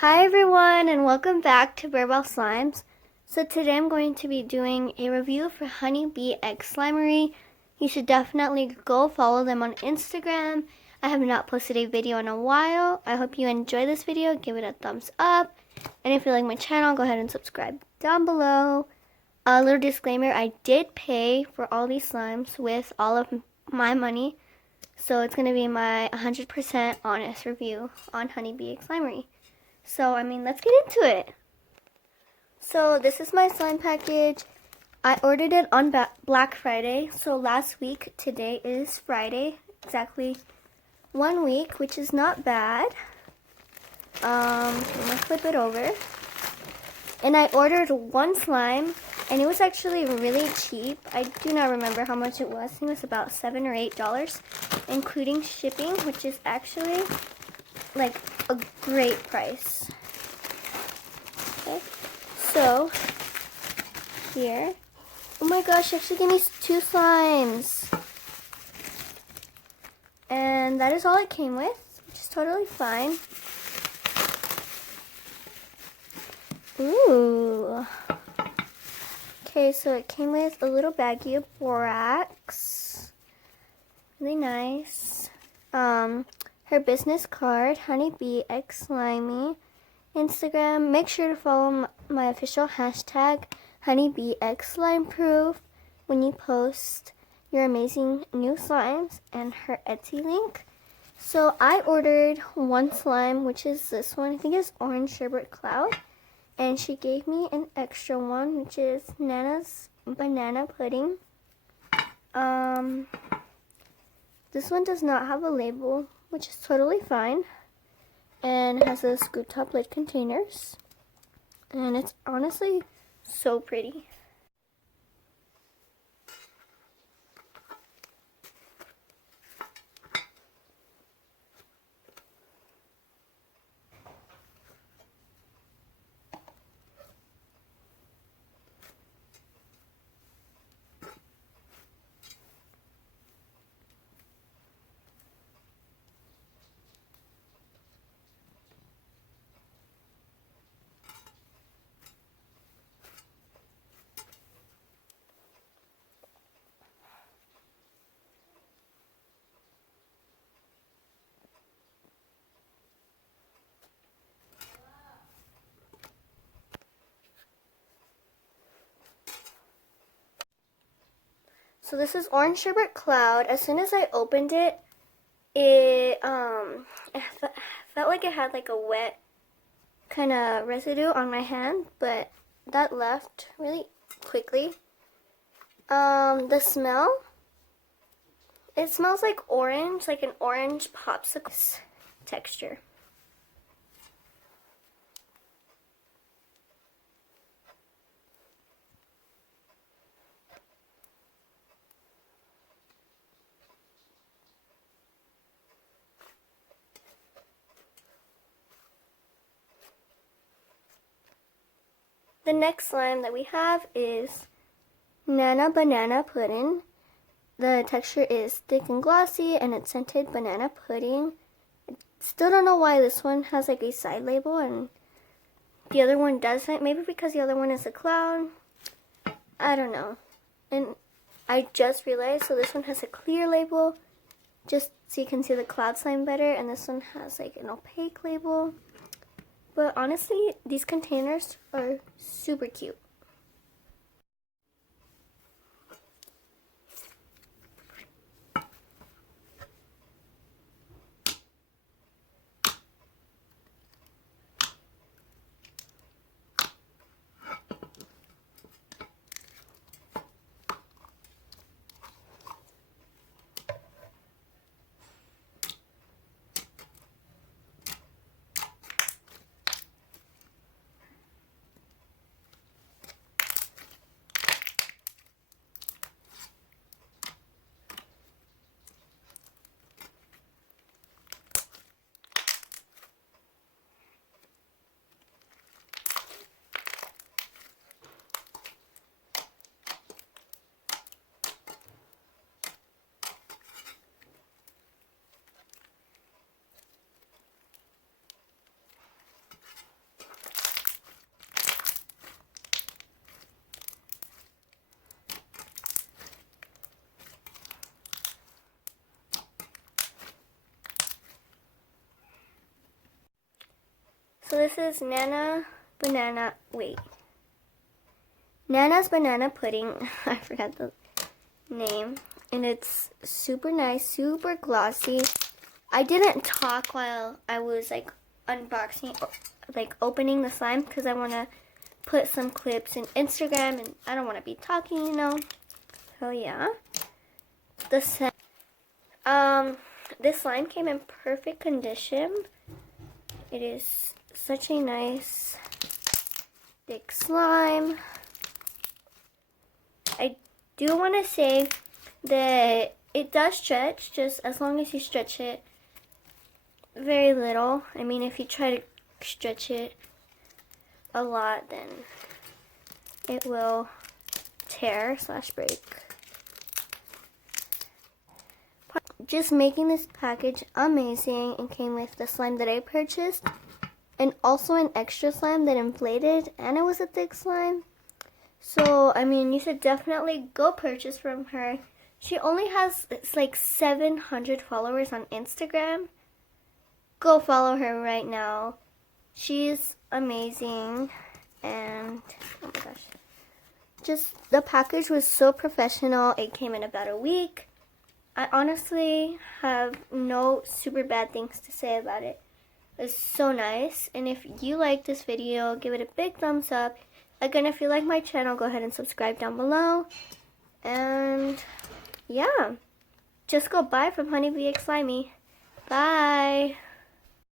Hi everyone and welcome back to Bearbell Slimes. So today I'm going to be doing a review for Honeybeexslimey. You should definitely go follow them on Instagram. I have not posted a video in a while. I hope you enjoy this video. Give it a thumbs up. And if you like my channel, go ahead and subscribe down below. A little disclaimer, I did pay for all these slimes with all of my money. So it's going to be my 100% honest review on Honeybeexslimey. So, let's get into it. So, this is my slime package. I ordered it on Black Friday. So, last week, today is Friday. Exactly 1 week, which is not bad. I'm going to flip it over. And I ordered one slime, and it was actually really cheap. I do not remember how much it was. I think it was about $7 or $8, including shipping, which is actually like a great price. Okay, so here, oh my gosh, she actually gave me 2 slimes, and that is all it came with, which is totally fine. Ooh. Okay, so it came with a little baggie of borax. Really nice. Her business card, Honeybeexslimey. Instagram, make sure to follow my official hashtag, HoneybeexslimeProof, when you post your amazing new slimes, and her Etsy link. So I ordered one slime, which is this one. I think it's Orange Sherbet Cloud. And she gave me an extra one, which is Nana's Banana Pudding. This one does not have a label, which is totally fine. And it has a scoop top lid containers. And it's honestly so pretty. So this is Orange Sherbet Cloud. As soon as I opened it, it felt like it had like a wet kind of residue on my hand, but that left really quickly. The smell, it smells like orange, like an orange popsicle texture. The next slime that we have is Nana Banana Pudding. The texture is thick and glossy, and it's scented banana pudding. I still don't know why this one has like a side label and the other one doesn't. Maybe because the other one is a cloud. I don't know. And I just realized, so this one has a clear label, just so you can see the cloud slime better, and this one has like an opaque label. But honestly, these containers are super cute. So this is Nana's banana pudding. I forgot the name. And it's super nice, super glossy. I didn't talk while I was like unboxing, like opening the slime, because I want to put some clips in Instagram and I don't want to be talking, you know. So yeah. This slime came in perfect condition. It is such a nice thick slime. I do want to say that it does stretch, just as long as you stretch it very little. I mean, if you try to stretch it a lot, then it will tear / break. Just making this package amazing, and came with the slime that I purchased and also an extra slime that inflated, and it was a thick slime. So I mean, you should definitely go purchase from her. She only has, it's like 700 followers on Instagram. Go follow her right now. She's amazing. And oh my gosh, just the package was so professional. It came in about a week. I honestly have no super bad things to say about it. It's so nice. And if you like this video, give it a big thumbs up. Again, if you like my channel, go ahead and subscribe down below. And yeah, just go buy from Honeybeexslimey. Bye.